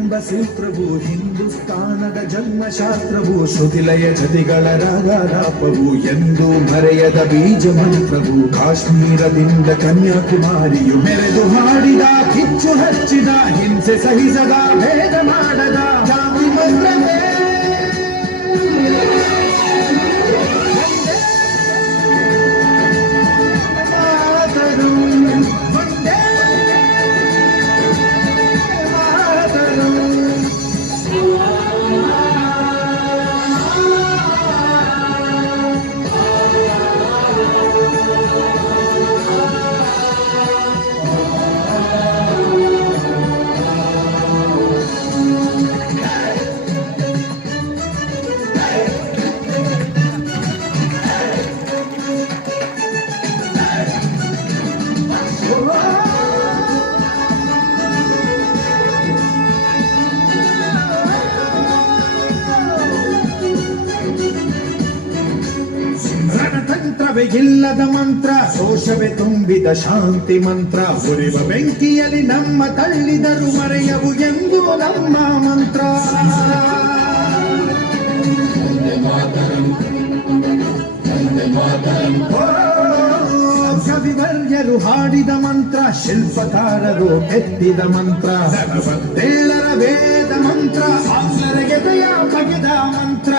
ಎಂಬ ಸೂತ್ರವು ಹಿಂದೂಸ್ತಾನದ ಜನ್ಮಶಾಸ್ತ್ರವು ಶ್ರುತಿಲಯ ಜತಿಗಳ ರಾಗಾಲಾಪವು ಎಂದು ಮರೆಯದ ಬೀಜ ಮಂತ್ರವು ಕಾಶ್ಮೀರದಿಂದ ಕನ್ಯಾಕುಮಾರಿಯು ಮೆರೆದು ಹಾಡಿದ ಕಿಚ್ಚು ಹಚ್ಚಿದ ಹಿಂಸೆ ಸಹಿಸದ ಭೇದ ಮಾಡದ ಜಾತಿ ಮಂತ್ರವೇ ರಣತಂತ್ರವೇ ಇಲ್ಲದ ಮಂತ್ರ ಶೋಷವೇ ತುಂಬಿದ ಶಾಂತಿ ಮಂತ್ರ ಉರಿವ ಬೆಂಕಿಯಲ್ಲಿ ನಮ್ಮ ತಳ್ಳಿದರು ಮರೆಯವು ಎಂದು ನಮ್ಮ ಮಂತ್ರ ಕವಿವರ್ಯರು ಹಾಡಿದ ಮಂತ್ರ ಶಿಲ್ಪಕಾರರು ಕೆತ್ತಿದ ಮಂತ್ರ ದೇಳರ ವೇದ ಮಂತ್ರ ಆಸರೆಗೆದೆಯ ಬಗೆದ ಮಂತ್ರ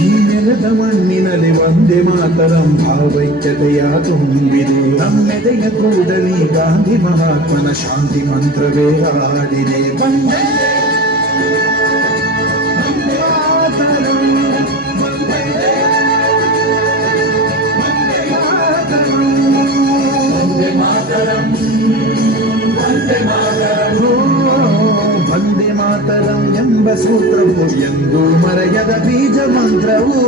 ಈ ನೆಲದ ಮಣ್ಣಿನಲ್ಲಿ ಒಂದೇ ಮಾತರಂ ಭಾವೈಕ್ಯತೆಯ ತುಂಬಿದೆ ನಮ್ಮೆದೆಯ ಕೂಡಲಿ ಗಾಂಧಿ ಮಹಾತ್ಮನ ಶಾಂತಿ ಮಂತ್ರವೇ ಹಾಡಿದೆ ಒಂದೇ ವಂದೇ ಮಾತರಂ ಎಂಬ ಸೂತ್ರವು ಎಂದು ಮರೆಯದ ಬೀಜ ಮಂತ್ರವು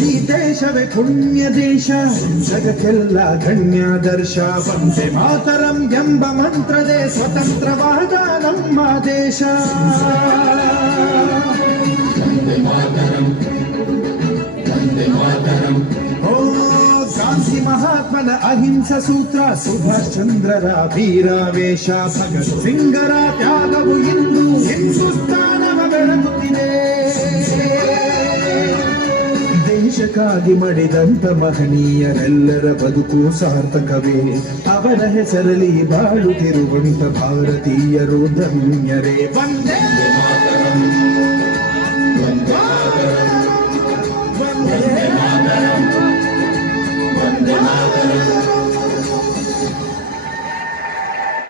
ಈ ದೇಶವೇ ಪುಣ್ಯ ದೇಶ ಜಗಕ್ಕೆಲ್ಲ ಧನ್ಯಾದರ್ಶ ವಂದೇ ಮಾತರಂ ಎಂಬ ಮಂತ್ರದೇ ಸ್ವತಂತ್ರವಾದ ನಮ್ಮ ದೇಶ ಓ ಗಾಂಧಿ ಮಹಾತ್ಮನ ಅಹಿಂಸ ಸೂತ್ರ ಸುಭಾಷ್ ಚಂದ್ರರ ವೀರಾವೇಶ ಭಗತ್ ಸಿಂಗರ ತ್ಯಾಗವು ಇಂದು ಹಿಂದೂಸ್ತಾನವ ಬೆಳಗುತ್ತಿದೆ ದೇಶಕ್ಕಾಗಿ ಮಡಿದಂತ ಮಹನೀಯರೆಲ್ಲರ ಬದುಕು ಸಾರ್ಥಕವೇ ಅವರ ಹೆಸರಲ್ಲಿ ಬಾಳುತ್ತಿರುವಂತ ಭಾರತೀಯರು ಧನ್ಯರೇ ವಂದೇ ಮಾತರಂ